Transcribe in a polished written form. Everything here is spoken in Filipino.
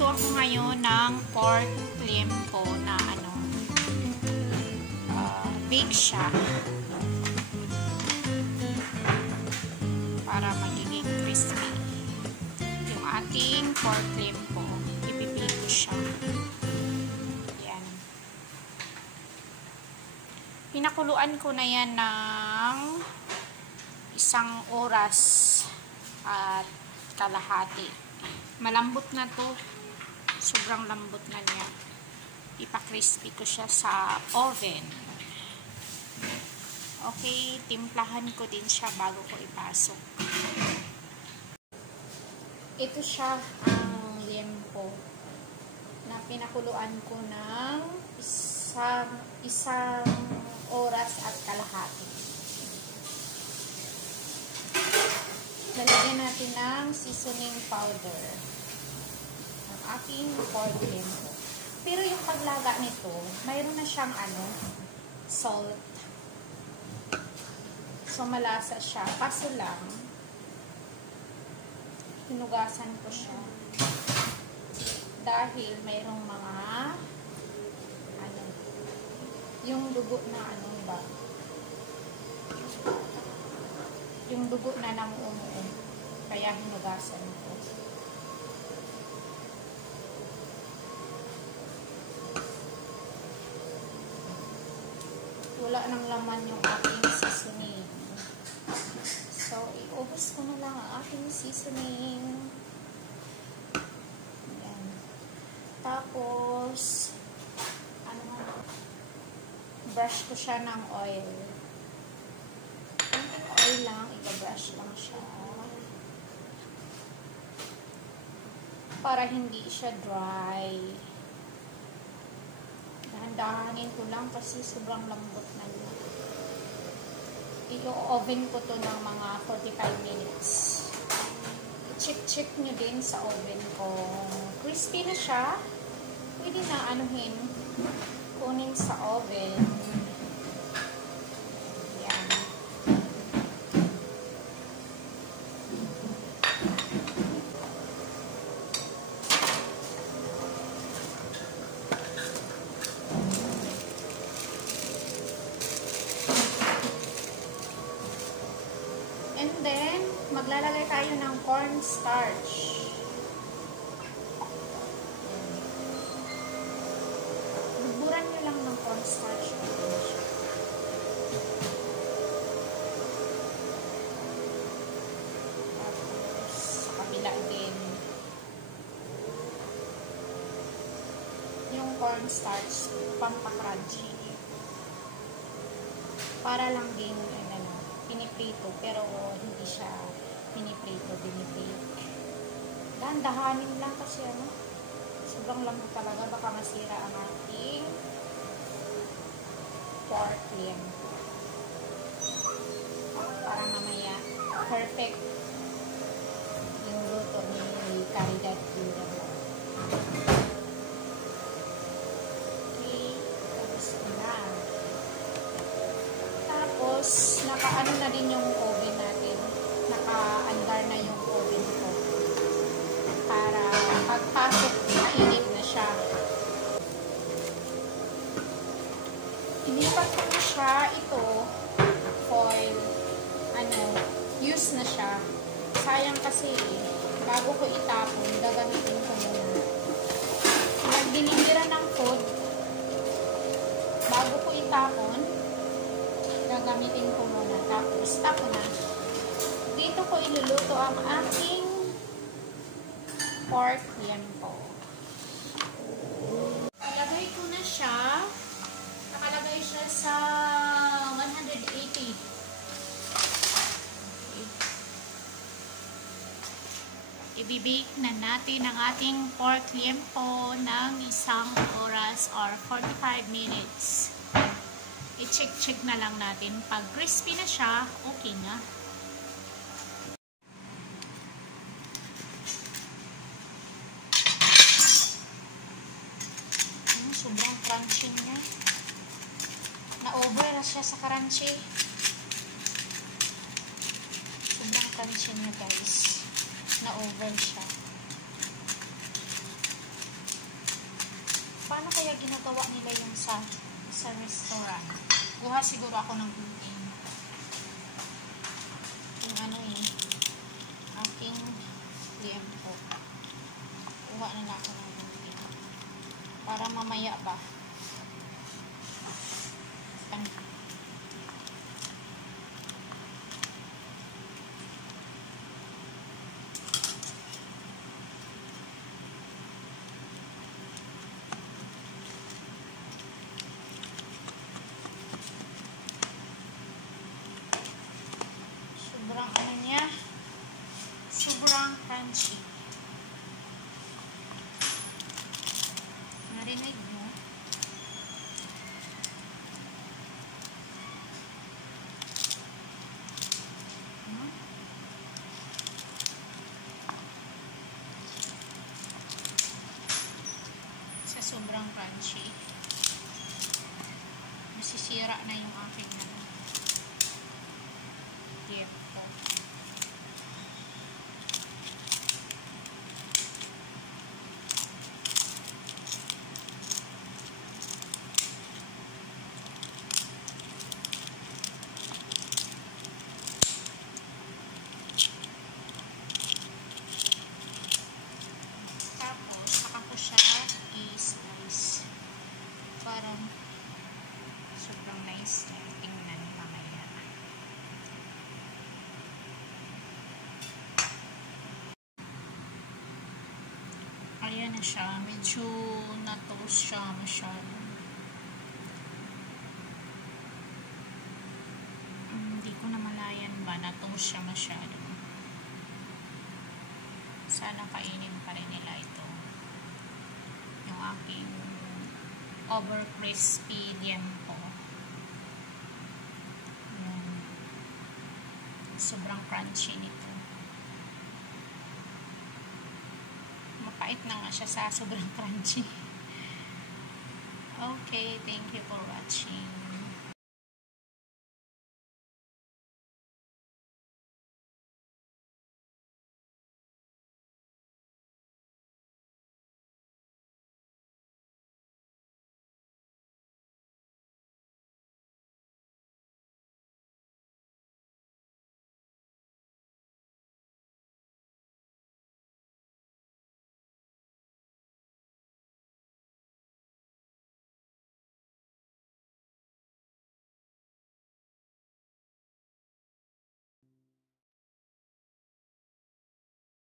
Magluluto ako ngayon ng pork liempo na bake siya para magiging crispy. Yung ating pork liempo, ipipili ko siya. Yan. Pinakuluan ko na yan ng 1 oras at kalahati. Malambot na to. Sobrang lambot na niya. Ipa-crispy ko siya sa oven. Okay, timplahan ko din siya bago ko ipasok. Ito siya ang liempo na pinakuluan ko ng isang oras at kalahati. Lalagyan natin ng seasoning powder ang aking pork liempo. Pero yung paglaga nito, mayroon na siyang salt. So malasa siya. Kaso lang, hinugasan ko siya. Dahil mayroong mga yung dugo na ba? Yung dugo na namuumuo. Kaya hinugasan ko. Wala nang laman yung aking seasoning. So, iubos ko na lang ang aking seasoning. Ayan. Tapos, brush ko siya ng oil. Oil lang, i-brush lang siya. Para hindi siya dry. Dahan-dahanin ko lang kasi sobrang lambot na niya. I-oven ko to ng mga 45 minutes. I-check nyo din sa oven ko. Crispy na siya. Pwede na kunin sa oven. Yan. And then, maglalagay tayo ng cornstarch. Buburan nyo lang ng cornstarch. Tapos, sa kabila din. Yung cornstarch, pampakrunchy. Para lang din, piniprito, pero hindi siya piniprito, binibake. Dahan-dahanin lang kasi sobrang lambot talaga, baka masira ang ating pork liempo. Para mamaya perfect yung luto ni Caridad Pura. Okay, tapos na. Tapos, naka-ano na din yung oven natin. Naka-andar na yung oven ko. Para pagpasok, mainit na siya. Inipat ko na siya. Ito, foil. Use na siya. Sayang kasi, bago ko itapon, gagamitin ko muna. Nag-delivery ng food. Bago ko itapon, gagamitin ko muna. Tapos, tapo na. Dito ko iluluto ang aking pork liempo. Ilagay ko na siya. Nakalagay siya sa 180. Okay. Ibibake na natin ang ating pork liempo ng 1 oras or 45 minutes. I-check na lang natin. Pag crispy na siya, okay na. Sobrang crunchy niya. Na-over na siya sa crunchy. Sobrang crunchy niya, guys. Na-over siya. siya ginagawa nila yung sa restaurant. Kuha siguro ako ng gluten. Yung ano eh, aking liempo. Kuha nila ako ng gluten. Para mamaya ba? Sobrang ano niya, sobrang crunchy. Narinig mo? Sa sobrang crunchy, masisira na yung aking liempo. Tapos, saka ko siya i-slice. Parang sobrang nice na tingnan mamaya. Ayan na siya. Medyo na-toast siya masyado. Hindi ko na malayan ba na-toast siya masyado. Sana kainin pa rin nila ito. Yung aking over crispy liempo. Sobrang crunchy nito. Mapait na nga siya sa sobrang crunchy. Okay, thank you for watching.